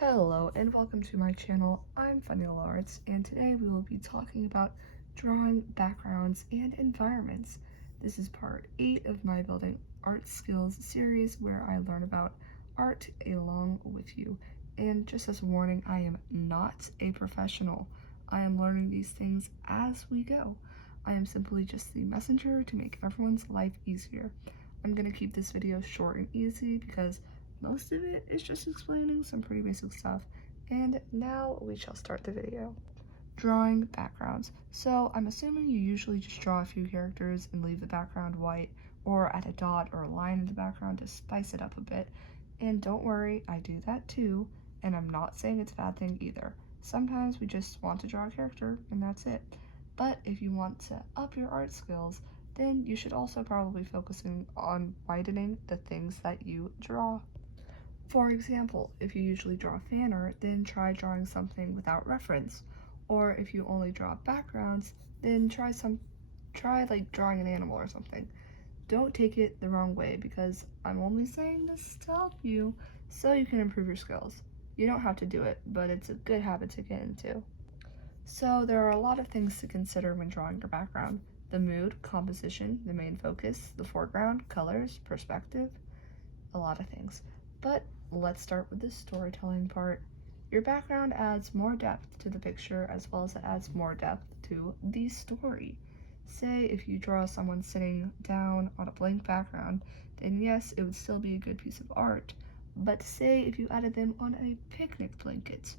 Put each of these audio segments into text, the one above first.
Hello and welcome to my channel. I'm Funny Little Arts, and today we will be talking about drawing backgrounds and environments. This is part 8 of my Building Art Skills series where I learn about art along with you. And just as a warning, I am not a professional. I am learning these things as we go. I am simply just the messenger to make everyone's life easier. I'm going to keep this video short and easy because most of it is just explaining some pretty basic stuff. And now we shall start the video. Drawing backgrounds. So I'm assuming you usually just draw a few characters and leave the background white, or add a dot or a line in the background to spice it up a bit. And don't worry, I do that too, and I'm not saying it's a bad thing either. Sometimes we just want to draw a character and that's it. But if you want to up your art skills, then you should also probably focusing on widening the things that you draw. For example, if you usually draw fan art, then try drawing something without reference. Or if you only draw backgrounds, then try like drawing an animal or something. Don't take it the wrong way because I'm only saying this to help you so you can improve your skills. You don't have to do it, but it's a good habit to get into. So there are a lot of things to consider when drawing your background. The mood, composition, the main focus, the foreground, colors, perspective, a lot of things. But let's start with the storytelling part. Your background adds more depth to the picture as well as it adds more depth to the story. Say if you draw someone sitting down on a blank background, then yes, it would still be a good piece of art. But say if you added them on a picnic blanket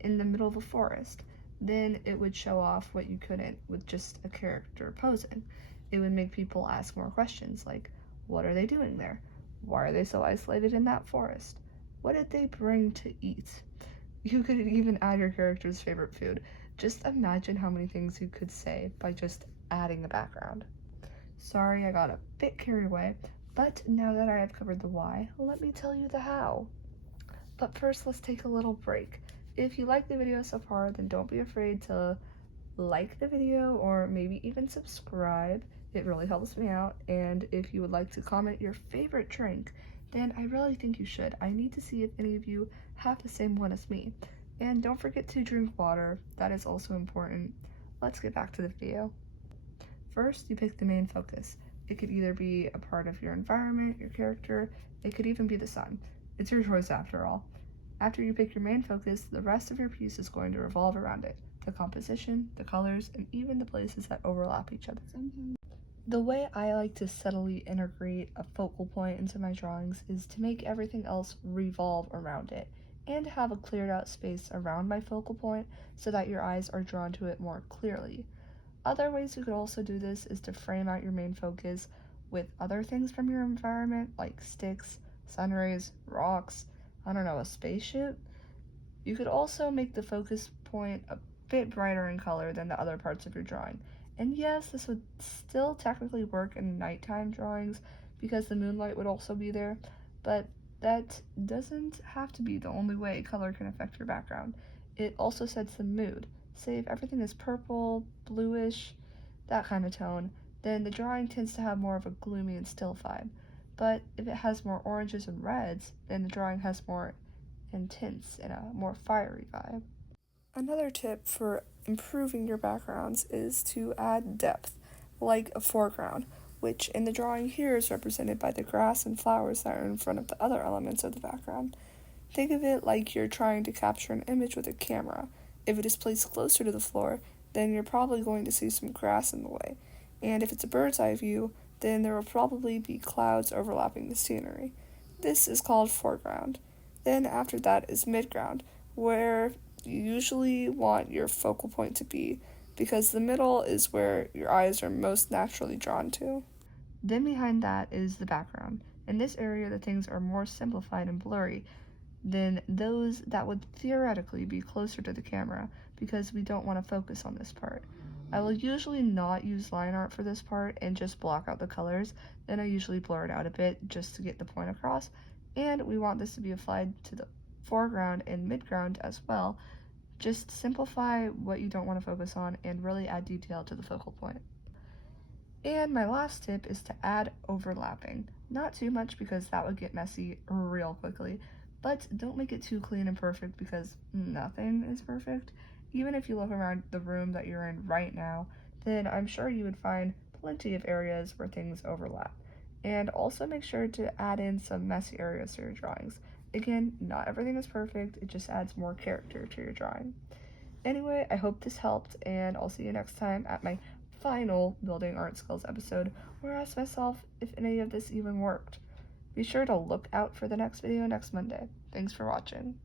in the middle of a forest, then it would show off what you couldn't with just a character posing. It would make people ask more questions like, what are they doing there? Why are they so isolated in that forest? What did they bring to eat? You could even add your character's favorite food. Just imagine how many things you could say by just adding a background. Sorry, I got a bit carried away, but now that I have covered the why, let me tell you the how. But first, let's take a little break. If you like the video so far, then don't be afraid to like the video or maybe even subscribe. It really helps me out. And if you would like to comment your favorite drink, then I really think you should. I need to see if any of you have the same one as me. And don't forget to drink water. That is also important. Let's get back to the video. First, you pick the main focus. It could either be a part of your environment, your character, it could even be the sun. It's your choice after all. After you pick your main focus, the rest of your piece is going to revolve around it. The composition, the colors, and even the places that overlap each other. The way I like to subtly integrate a focal point into my drawings is to make everything else revolve around it and have a cleared out space around my focal point so that your eyes are drawn to it more clearly. Other ways you could also do this is to frame out your main focus with other things from your environment like sticks, sun rays, rocks, I don't know, a spaceship. You could also make the focus point a bit brighter in color than the other parts of your drawing. And yes, this would still technically work in nighttime drawings because the moonlight would also be there, but that doesn't have to be the only way color can affect your background. It also sets the mood. Say if everything is purple, bluish, that kind of tone, then the drawing tends to have more of a gloomy and still vibe. But if it has more oranges and reds, then the drawing has more intense and a more fiery vibe. Another tip for improving your backgrounds is to add depth, like a foreground, which in the drawing here is represented by the grass and flowers that are in front of the other elements of the background. Think of it like you're trying to capture an image with a camera. If it is placed closer to the floor, then you're probably going to see some grass in the way. And if it's a bird's eye view, then there will probably be clouds overlapping the scenery. This is called foreground. Then after that is midground, where you usually want your focal point to be, because the middle is where your eyes are most naturally drawn to. Then behind that is the background. In this area, the things are more simplified and blurry than those that would theoretically be closer to the camera, because we don't want to focus on this part. I will usually not use line art for this part and just block out the colors, then I usually blur it out a bit just to get the point across, and we want this to be applied to the foreground and midground as well. Just simplify what you don't want to focus on and really add detail to the focal point. And my last tip is to add overlapping. Not too much because that would get messy real quickly, But don't make it too clean and perfect because nothing is perfect. Even if you look around the room that you're in right now, then I'm sure you would find plenty of areas where things overlap. And also make sure to add in some messy areas to your drawings. Again, not everything is perfect, it just adds more character to your drawing. Anyway, I hope this helped, and I'll see you next time at my final Building Art Skills episode, where I ask myself if any of this even worked. Be sure to look out for the next video next Monday. Thanks for watching.